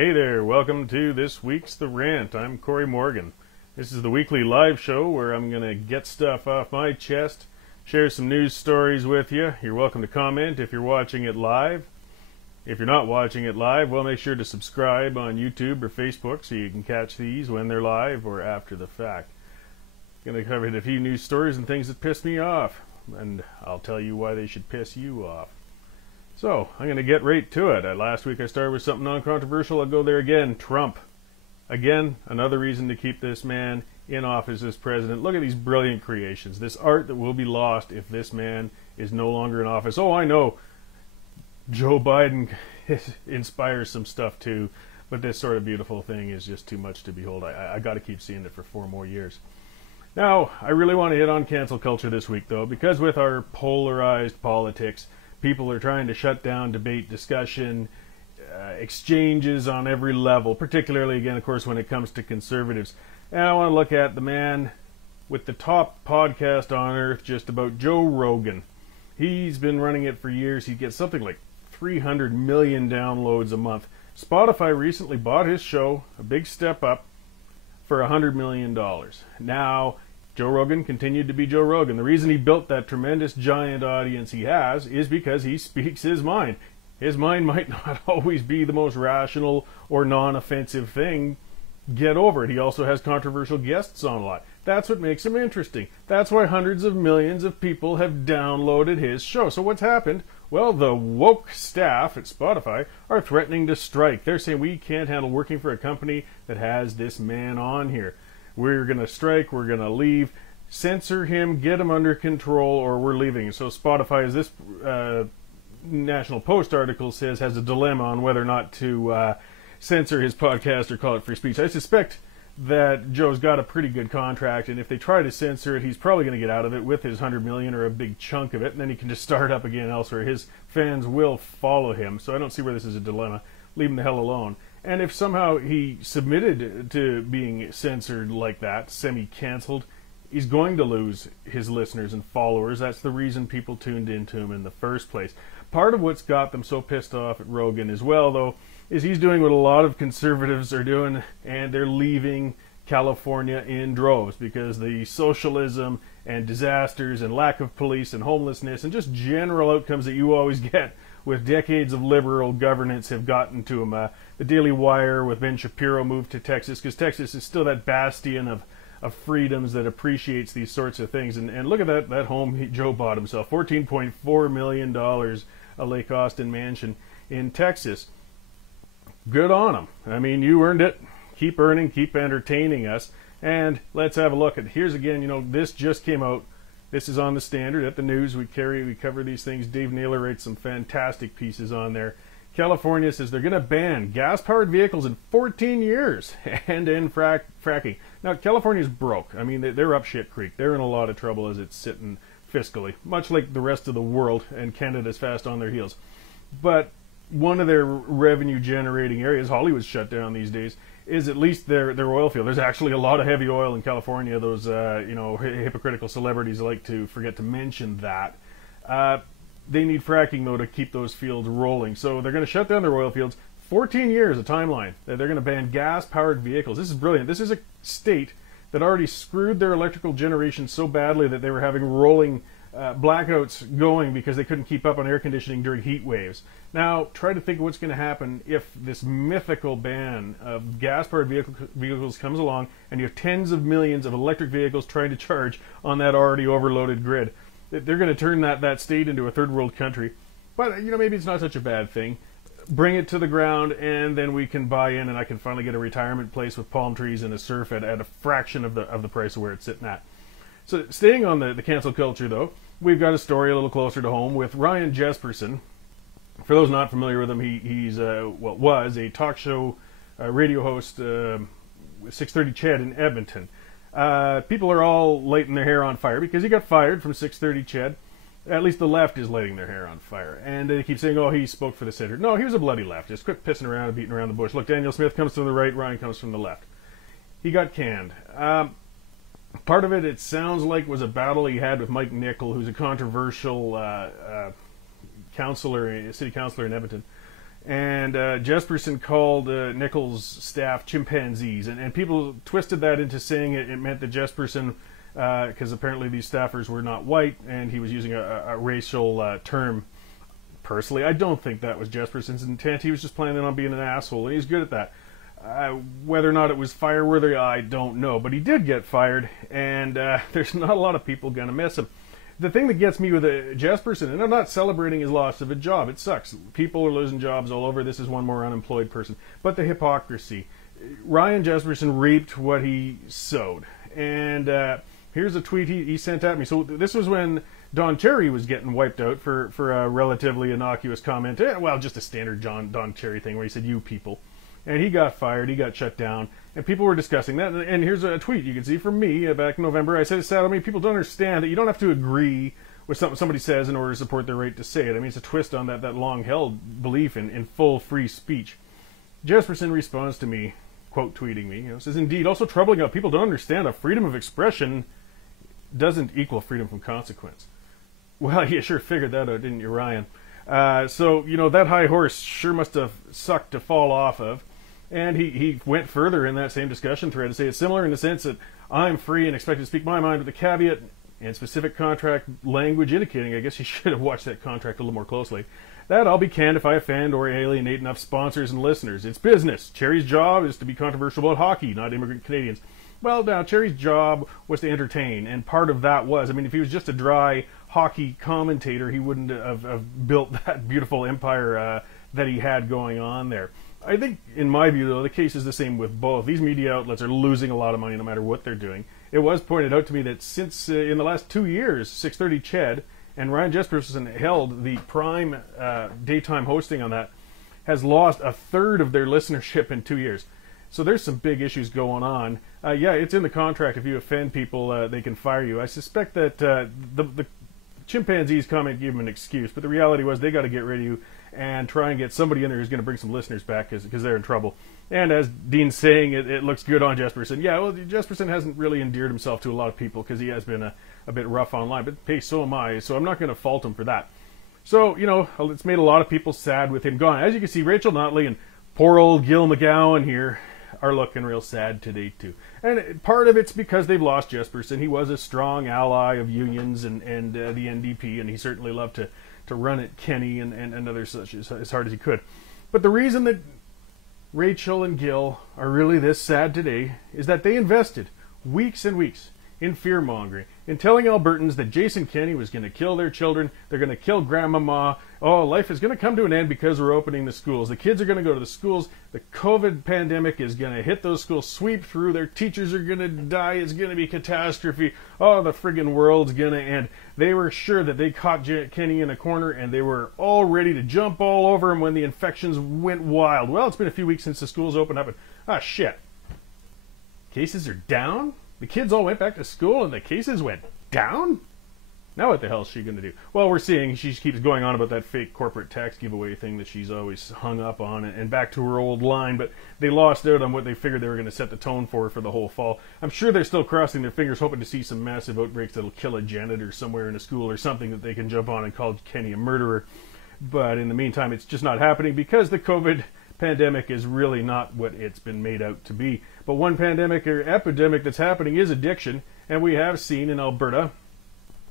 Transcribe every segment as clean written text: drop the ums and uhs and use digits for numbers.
Hey there, welcome to this week's The Rant. I'm Cory Morgan. This is the weekly live show where I'm going to get stuff off my chest, share some news stories with you. You're welcome to comment if you're watching it live. If you're not watching it live, well, make sure to subscribe on YouTube or Facebook so you can catch these when they're live or after the fact. I'm going to cover a few news stories and things that piss me off, and I'll tell you why they should piss you off. So, I'm going to get right to it. Last week I started with something non-controversial. I'll go there again. Trump. Again, another reason to keep this man in office as president. Look at these brilliant creations. This art that will be lost if this man is no longer in office. Oh, I know Joe Biden inspires some stuff too, but this sort of beautiful thing is just too much to behold. I got to keep seeing it for 4 more years. Now, I really want to hit on cancel culture this week, though, because with our polarized politics, people are trying to shut down debate, discussion, exchanges on every level, particularly, again, of course, when it comes to conservatives. And I want to look at the man with the top podcast on earth, just about, Joe Rogan. He's been running it for years. He gets something like 300 million downloads a month. Spotify recently bought his show, a big step up, for $100 million. Now, Joe Rogan continued to be Joe Rogan. The reason he built that tremendous giant audience he has is because he speaks his mind. His mind might not always be the most rational or non-offensive thing. Get over it. He also has controversial guests on a lot. That's what makes him interesting. That's why hundreds of millions of people have downloaded his show. So what's happened? Well, the woke staff at Spotify are threatening to strike. They're saying we can't handle working for a company that has this man on here. We're going to strike, we're going to leave, censor him, get him under control, or we're leaving. So Spotify, as this National Post article says, has a dilemma on whether or not to censor his podcast or call it free speech. I suspect that Joe's got a pretty good contract, and if they try to censor it, he's probably going to get out of it with his 100 million or a big chunk of it, and then he can just start up again elsewhere. His fans will follow him, so I don't see where this is a dilemma. Leave him the hell alone. And if somehow he submitted to being censored like that, semi-cancelled, he's going to lose his listeners and followers. That's the reason people tuned into him in the first place. Part of what's got them so pissed off at Rogan as well, though, is he's doing what a lot of conservatives are doing, and they're leaving California in droves because the socialism and disasters and lack of police and homelessness and just general outcomes that you always get with decades of liberal governance have gotten to him. The Daily Wire with Ben Shapiro moved to Texas because Texas is still that bastion of freedoms that appreciates these sorts of things. And look at that home Joe bought himself, $14.4 million, a Lake Austin mansion in Texas. Good on him. I mean, you earned it. Keep earning, keep entertaining us. And let's have a look at, here's again, this just came out. This is on the Standard at the news. We cover these things. Dave Naylor writes some fantastic pieces on there. California says they're going to ban gas-powered vehicles in 14 years and end fracking. Now, California's broke. I mean, they're up shit creek. They're in a lot of trouble as it's sitting fiscally, much like the rest of the world, and Canada's fast on their heels. But one of their revenue-generating areas, Hollywood's shut down these days, is at least their oil field. There's actually a lot of heavy oil in California. Those hypocritical celebrities like to forget to mention that. They need fracking, though, to keep those fields rolling. So they're going to shut down their oil fields. 14 years, a timeline. They're going to ban gas-powered vehicles. This is brilliant. This is a state that already screwed their electrical generation so badly that they were having rolling blackouts going because they couldn't keep up on air conditioning during heat waves. Now, try to think of what's going to happen if this mythical ban of gas-powered vehicles comes along and you have tens of millions of electric vehicles trying to charge on that already overloaded grid. They're going to turn that state into a third world country. But, maybe it's not such a bad thing. Bring it to the ground, and then we can buy in, and I can finally get a retirement place with palm trees and a surf at a fraction of the price of where it's sitting at. So, staying on the cancel culture, though, we've got a story a little closer to home with Ryan Jespersen. For those not familiar with him, was a talk show radio host with 630 Choad in Edmonton. People are all lighting their hair on fire because he got fired from 630 Choad. At least the left is lighting their hair on fire. And they keep saying, oh, he spoke for the center. No, he was a bloody leftist. Quit pissing around and beating around the bush. Look, Daniel Smith comes from the right, Ryan comes from the left. He got canned. Part of it sounds like, was a battle he had with Mike Nickel, who's a controversial city councillor in Edmonton. And Jespersen called Nichols' staff chimpanzees, and people twisted that into saying it meant that Jespersen, because apparently these staffers were not white, and he was using a racial term. Personally, I don't think that was Jespersen's intent. He was just planning on being an asshole, and he's good at that. Whether or not it was fireworthy, I don't know, but he did get fired, and there's not a lot of people going to miss him. The thing that gets me with Jespersen, and I'm not celebrating his loss of a job, it sucks. People are losing jobs all over. This is one more unemployed person. But the hypocrisy. Ryan Jespersen reaped what he sowed. And here's a tweet he sent at me. So this was when Don Cherry was getting wiped out for a relatively innocuous comment. Well, just a standard Don Cherry thing where he said, "you people." And he got fired, he got shut down, and people were discussing that. And here's a tweet you can see from me back in November. I said, it's sad to me, people don't understand that you don't have to agree with something somebody says in order to support their right to say it. I mean, it's a twist on that long-held belief in full free speech. Jespersen responds to me, quote tweeting me, says, "Indeed, also troubling how people don't understand that freedom of expression doesn't equal freedom from consequence." Well, you sure figured that out, didn't you, Ryan? So, that high horse sure must have sucked to fall off of. And he went further in that same discussion thread to say it's similar in the sense that I'm free and expected to speak my mind, with the caveat and specific contract language indicating, I guess he should have watched that contract a little more closely, that I'll be canned if I offend or alienate enough sponsors and listeners. It's business. Cherry's job is to be controversial about hockey, not immigrant Canadians. Well, now, Cherry's job was to entertain, and part of that was, if he was just a dry hockey commentator, he wouldn't have built that beautiful empire that he had going on there. I think, in my view, though, the case is the same with both. These media outlets are losing a lot of money no matter what they're doing. It was pointed out to me that since, in the last 2 years, 630 Choad and Ryan Jespersen held the prime daytime hosting on that, has lost a third of their listenership in 2 years. So there's some big issues going on. Yeah, it's in the contract. If you offend people, they can fire you. I suspect that the chimpanzees comment gave them an excuse, but the reality was they got to get rid of you and try and get somebody in there who's going to bring some listeners back because they're in trouble. And as Dean's saying, it looks good on Jespersen. Yeah, well, Jespersen hasn't really endeared himself to a lot of people because he has been a bit rough online, but hey, so am I, so I'm not going to fault him for that. So, it's made a lot of people sad with him gone. As you can see, Rachel Notley and poor old Gil McGowan here are looking real sad today, too. And part of it's because they've lost Jespersen. He was a strong ally of unions and the NDP, and he certainly loved to run at Kenny and others such as hard as he could. But the reason that Rachel and Gil are really this sad today is that they invested weeks and weeks in fear-mongering, in telling Albertans that Jason Kenney was going to kill their children, they're going to kill grandmama, life is going to come to an end because we're opening the schools. The kids are going to go to the schools, the COVID pandemic is going to hit those schools, sweep through, their teachers are going to die, it's going to be catastrophe, the friggin' world's going to end. They were sure that they caught Kenney in a corner, and they were all ready to jump all over him when the infections went wild. Well, it's been a few weeks since the schools opened up, and shit. Cases are down? The kids all went back to school and the cases went down? Now what the hell is she going to do? Well, we're seeing she keeps going on about that fake corporate tax giveaway thing that she's always hung up on, and back to her old line, but they lost out on what they figured they were going to set the tone for the whole fall. I'm sure they're still crossing their fingers hoping to see some massive outbreaks that'll kill a janitor somewhere in a school or something that they can jump on and call Kenny a murderer. But in the meantime, it's just not happening because the COVID pandemic is really not what it's been made out to be. But one pandemic or epidemic that's happening is addiction, and we have seen in Alberta,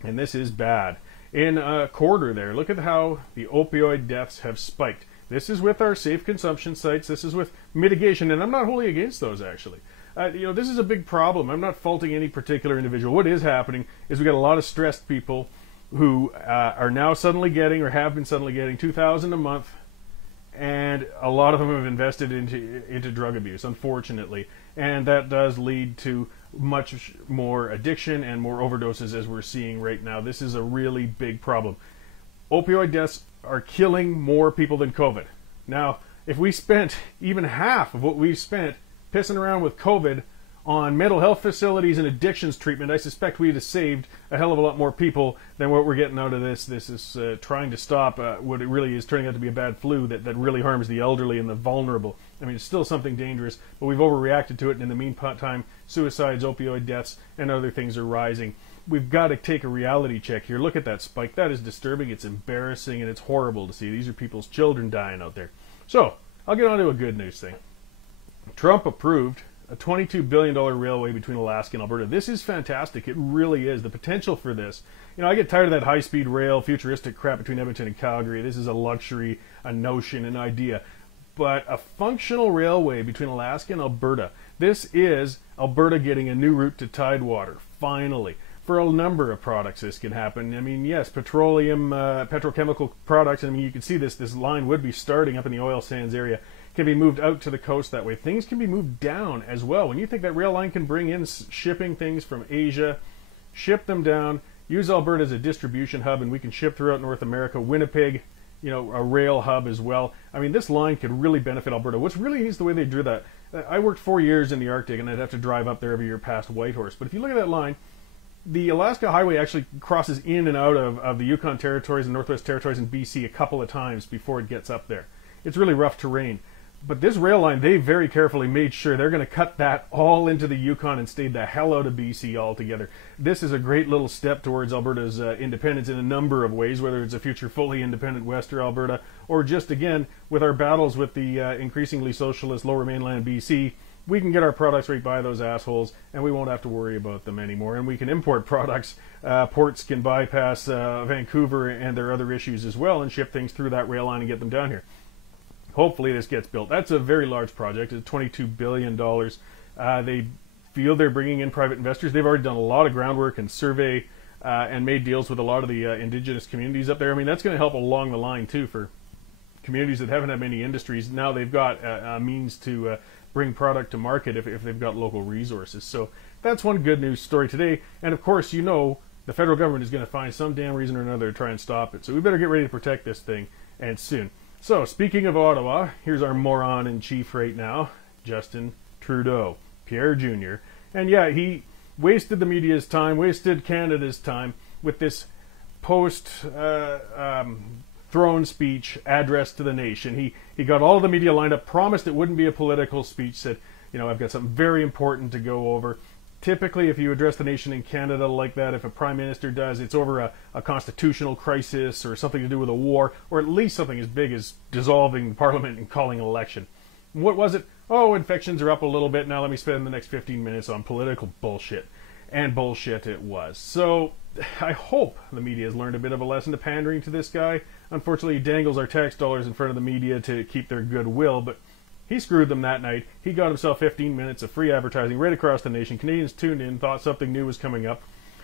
and this is bad, in a quarter there. Look at how the opioid deaths have spiked. This is with our safe consumption sites, this is with mitigation, and I'm not wholly against those actually. This is a big problem. I'm not faulting any particular individual. What is happening is we got a lot of stressed people who are now suddenly getting, or have been suddenly getting, $2,000 a month, and a lot of them have invested into drug abuse, unfortunately, and that does lead to much more addiction and more overdoses, as we're seeing right now. This is a really big problem. Opioid deaths are killing more people than COVID. Now, if we spent even half of what we've spent pissing around with COVID on mental health facilities and addictions treatment, I suspect we'd have saved a hell of a lot more people than what we're getting out of this. This is trying to stop what it really is turning out to be a bad flu that really harms the elderly and the vulnerable. I mean, it's still something dangerous, but we've overreacted to it, and in the meantime, suicides, opioid deaths, and other things are rising. We've got to take a reality check here. Look at that spike. That is disturbing, it's embarrassing, and it's horrible to see. These are people's children dying out there. So, I'll get on to a good news thing. Trump approved a $22 billion railway between Alaska and Alberta. This is fantastic. It really is. The potential for this. You know, I get tired of that high-speed rail, futuristic crap between Edmonton and Calgary. This is a luxury, a notion, an idea. But a functional railway between Alaska and Alberta. This is Alberta getting a new route to Tidewater, finally. For a number of products this can happen. I mean, yes, petroleum, petrochemical products. I mean, you can see this line would be starting up in the oil sands area. Can be moved out to the coast that way. Things can be moved down as well. When you think that rail line can bring in shipping things from Asia, ship them down, use Alberta as a distribution hub, and we can ship throughout North America. Winnipeg, you know, a rail hub as well. I mean, this line could really benefit Alberta. What's really neat is the way they drew that. I worked 4 years in the Arctic, and I'd have to drive up there every year past Whitehorse. But if you look at that line, the Alaska Highway actually crosses in and out of the Yukon Territories and Northwest Territories and BC a couple of times before it gets up there. It's really rough terrain. But this rail line, they very carefully made sure they're going to cut that all into the Yukon and stay the hell out of BC altogether. This is a great little step towards Alberta's independence in a number of ways, whether it's a future fully independent Western Alberta, or just, again, with our battles with the increasingly socialist Lower Mainland BC, we can get our products right by those assholes, and we won't have to worry about them anymore. And we can import products. Ports can bypass Vancouver and their other issues as well and ship things through that rail line and get them down here. Hopefully this gets built. That's a very large project. It's $22 billion. They feel they're bringing in private investors. They've already done a lot of groundwork and survey and made deals with a lot of the indigenous communities up there. I mean, that's going to help along the line, too, for communities that haven't had many industries. Now they've got a means to bring product to market if they've got local resources. So that's one good news story today. And, of course, you know the federal government is going to find some damn reason or another to try and stop it. So we better get ready to protect this thing, and soon. So, speaking of Ottawa, here's our moron-in-chief right now, Justin Trudeau, Pierre Jr. And yeah, he wasted the media's time, wasted Canada's time with this post-throne speech address to the nation. He got all the media lined up, promised it wouldn't be a political speech, said, you know, I've got something very important to go over. Typically, if you address the nation in Canada like that, if a prime minister does, it's over a constitutional crisis or something to do with a war, or at least something as big as dissolving parliament and calling an election. What was it? Oh, infections are up a little bit. Now let me spend the next 15 minutes on political bullshit. And bullshit it was. So I hope the media has learned a bit of a lesson to pandering to this guy. Unfortunately, he dangles our tax dollars in front of the media to keep their goodwill, but he screwed them that night. He got himself 15 minutes of free advertising right across the nation. Canadians tuned in, thought something new was coming up.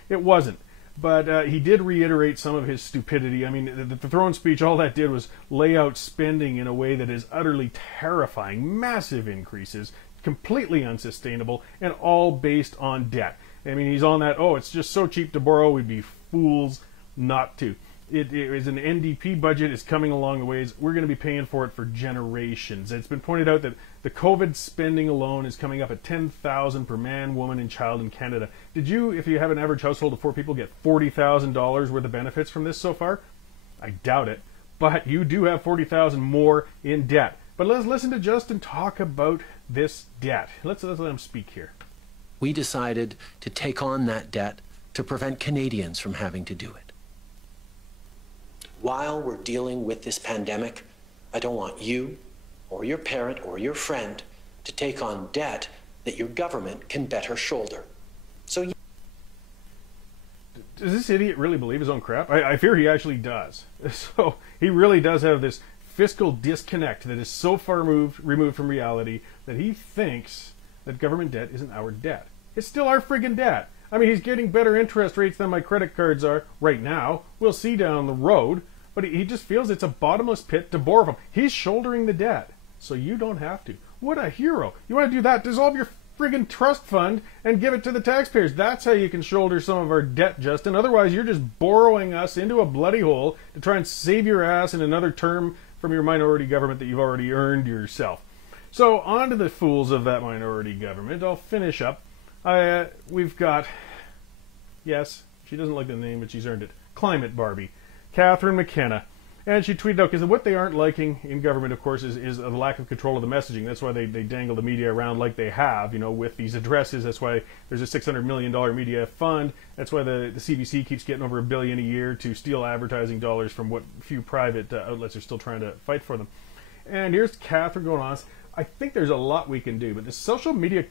It wasn't. But he did reiterate some of his stupidity. I mean, the throne speech, all that did was lay out spending in a way that is utterly terrifying. Massive increases, completely unsustainable, and all based on debt. I mean, he's on that, oh, it's just so cheap to borrow, we'd be fools not to. It is an NDP budget. It's coming along the ways. We're going to be paying for it for generations. It's been pointed out that the COVID spending alone is coming up at $10,000 per man, woman, and child in Canada. Did you, if you have an average household of 4 people, get $40,000 worth of benefits from this so far? I doubt it. But you do have $40,000 more in debt. But let's listen to Justin talk about this debt. Let's let him speak here. We decided to take on that debt to prevent Canadians from having to do it. While we're dealing with this pandemic, I don't want you or your parent or your friend to take on debt that your government can better shoulder. So does this idiot really believe his own crap? I fear he actually does. So he really does have this fiscal disconnect that is so far removed from reality that he thinks that government debt isn't our debt. It's still our friggin' debt. I mean, he's getting better interest rates than my credit cards are right now. We'll see down the road. But he just feels it's a bottomless pit to borrow from. He's shouldering the debt, so you don't have to. What a hero. You want to do that? Dissolve your friggin' trust fund and give it to the taxpayers. That's how you can shoulder some of our debt, Justin. Otherwise, you're just borrowing us into a bloody hole to try and save your ass in another term from your minority government that you've already earned yourself. So, on to the fools of that minority government. I'll finish up. We've got, yes, she doesn't like the name, but she's earned it, Climate Barbie. Catherine McKenna. And she tweeted out, because what they aren't liking in government, of course, is the lack of control of the messaging. That's why they dangle the media around like they have, you know, with these addresses. That's why there's a $600 million media fund. That's why the CBC keeps getting over $1 billion a year to steal advertising dollars from what few private outlets are still trying to fight for them. And here's Catherine going on. I think there's a lot we can do, but the social media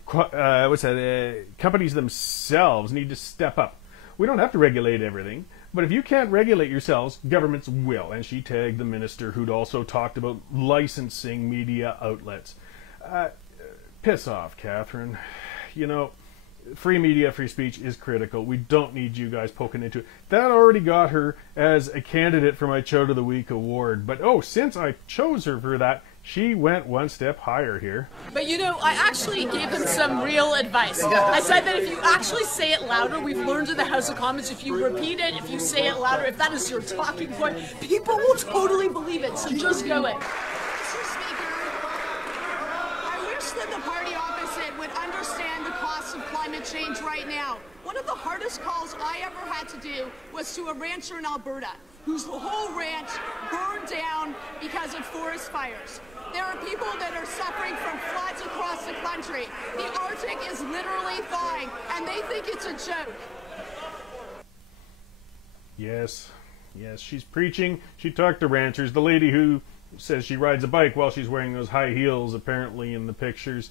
companies themselves need to step up. We don't have to regulate everything, but if you can't regulate yourselves, governments will. And she tagged the minister who'd also talked about licensing media outlets. Piss off, Catherine. You know, free media, free speech is critical. We don't need you guys poking into it. That already got her as a candidate for my Choad of the Week award. But since I chose her for that, she went one step higher here. But you know, I actually gave them some real advice. I said that if you actually say it louder, we've learned in the House of Commons, if you repeat it, if you say it louder, if that is your talking point, people will totally believe it. So just go it. Mr. Speaker, I wish that the party opposite would understand the cost of climate change right now. One of the hardest calls I ever had to do was to a rancher in Alberta, whose whole ranch burned down because of forest fires. There are people that are suffering from floods across the country. The Arctic is literally thawing, and they think it's a joke. Yes, she's preaching. She talked to ranchers. The lady who says she rides a bike while she's wearing those high heels, apparently, in the pictures.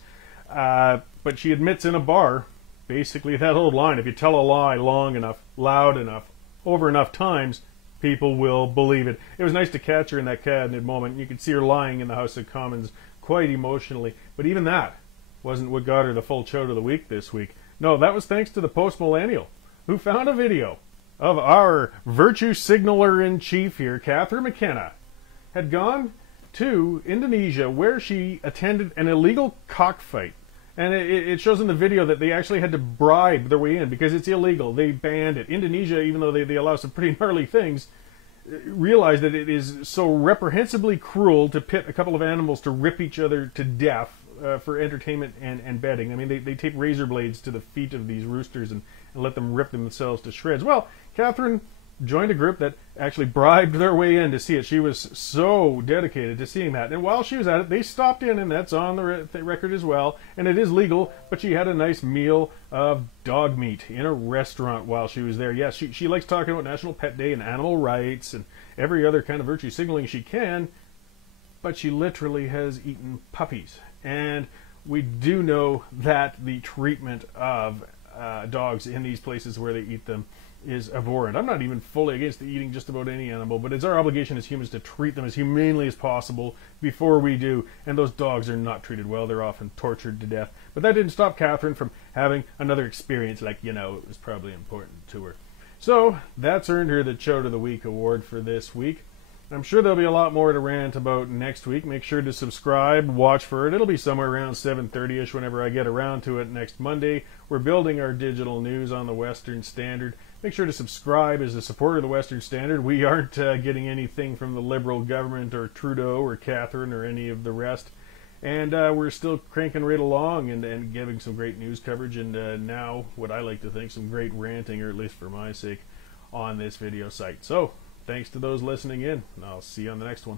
But she admits in a bar, basically that old line, if you tell a lie long enough, loud enough, over enough times, people will believe it. It was nice to catch her in that candid moment. You could see her lying in the House of Commons quite emotionally. But even that wasn't what got her the full Choad of the Week this week. No, that was thanks to the post-millennial, who found a video of our virtue signaler-in-chief here, Catherine McKenna, had gone to Indonesia where she attended an illegal cockfight. And it shows in the video that they actually had to bribe their way in because it's illegal. They banned it. Indonesia, even though they allow some pretty gnarly things, realized that it is so reprehensibly cruel to pit a couple of animals to rip each other to death for entertainment and betting. I mean, they tape razor blades to the feet of these roosters and let them rip themselves to shreds. Well, Catherine joined a group that actually bribed their way in to see it. She was so dedicated to seeing that. And while she was at it, they stopped in, and that's on the record as well. And it is legal, but she had a nice meal of dog meat in a restaurant while she was there. Yes, she likes talking about National Pet Day and animal rights and every other kind of virtue signaling she can, but she literally has eaten puppies. And we do know that the treatment of dogs in these places where they eat them is abhorrent. I'm not even fully against eating just about any animal, but it's our obligation as humans to treat them as humanely as possible before we do. And those dogs are not treated well. They're often tortured to death. But that didn't stop Catherine from having another experience like, it was probably important to her. So that's earned her the Choad of the Week award for this week. I'm sure there'll be a lot more to rant about next week. Make sure to subscribe, watch for it. It'll be somewhere around 7:30ish whenever I get around to it next Monday. We're building our digital news on the Western Standard. Make sure to subscribe as a supporter of the Western Standard. We aren't getting anything from the Liberal government or Trudeau or Catherine or any of the rest. And we're still cranking right along and giving some great news coverage and now, what I like to think, some great ranting, or at least for my sake, on this video site. So, thanks to those listening in, and I'll see you on the next one.